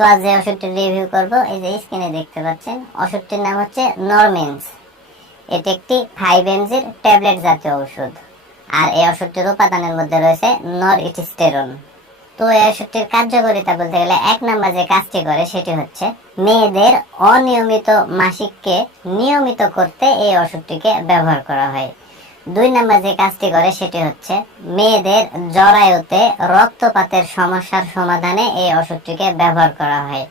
তো আজ যে ওষুধটির রিভিউ করব, এই যে স্ক্রিনে দেখতে পাচ্ছেন, ওষুধটির নাম হচ্ছে নরমেন্স। এটি একটি 5 mg ট্যাবলেট জাতীয় ওষুধ, আর এই ওষুধটির উপাদানের মধ্যে রয়েছে নরইটিস্টেরন। তো এই ওষুধটির কার্যকারিতা বলতে গেলে 1 নাম্বার যে কাজটি করে সেটি হচ্ছে মেয়েদের অনিয়মিত মাসিককে নিয়মিত করতে এই ওষুধটিকে ব্যবহার করা হয়। 2 নাম্বার যে কাজটি করে সেটি হচ্ছে মেয়েদের জরায়ুতে রক্তপাতের সমস্যার সমাধানে এই ওষুধটিকে ব্যবহার করা হয়।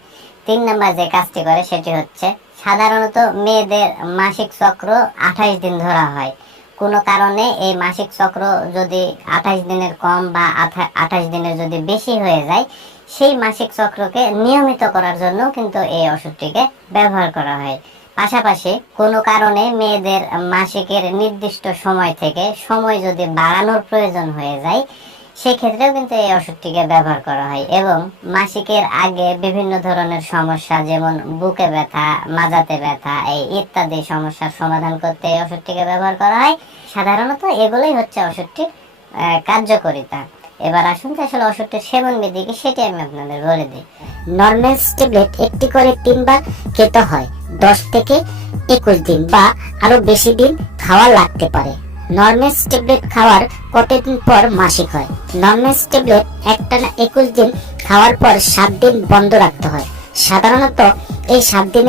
3 নাম্বার যে কাজটি করে সেটি হচ্ছে সাধারণত মেয়েদের মাসিক চক্র 28 দিন ধরা হয়। কোনো কারণে এই মাসিক চক্র যদি 28 দিনের কম বা 28 দিনের যদি বেশি হয়ে যায়, সেই মাসিক চক্রকে নিয়মিত করার জন্য কিন্তু এই ওষুধটিকে ব্যবহার করা হয়। পাশাপাশি কোনো কারণে মেয়েদের মাসিকের নির্দিষ্ট সময় থেকে সময় যদি বাড়ানোর প্রয়োজন হয়ে যায়, সেক্ষেত্রেও কিন্তু এই ওষুধটিকে ব্যবহার করা হয়। এবং মাসিকের আগে বিভিন্ন ধরনের সমস্যা, যেমন বুকে ব্যথা, মাজাতে ব্যথা, এই ইত্যাদি সমস্যার সমাধান করতে এই ওষুধটিকে ব্যবহার করা হয়। সাধারণত এগুলোই হচ্ছে ওষুধটির কার্যকারিতা। এবার আসুন আসলে ওষুধটির সেবন বিধি কি সেটি আমি আপনাদের বলে দিই। নরমেন্স ট্যাবলেট একটি করে 3 বার খেতে হয়। 10 থেকে 21 দিন বা আরো বেশি দিন খাওয়া লাগতে পারে। নরমেন্স ট্যাবলেট খাওয়ার কতদিন পর মাসিক হয়? নরমেন্স ট্যাবলেট একটানা 21 দিন খাওয়ার পর 7 দিন বন্ধ রাখতে হয়। সাধারণত এই 7 দিনের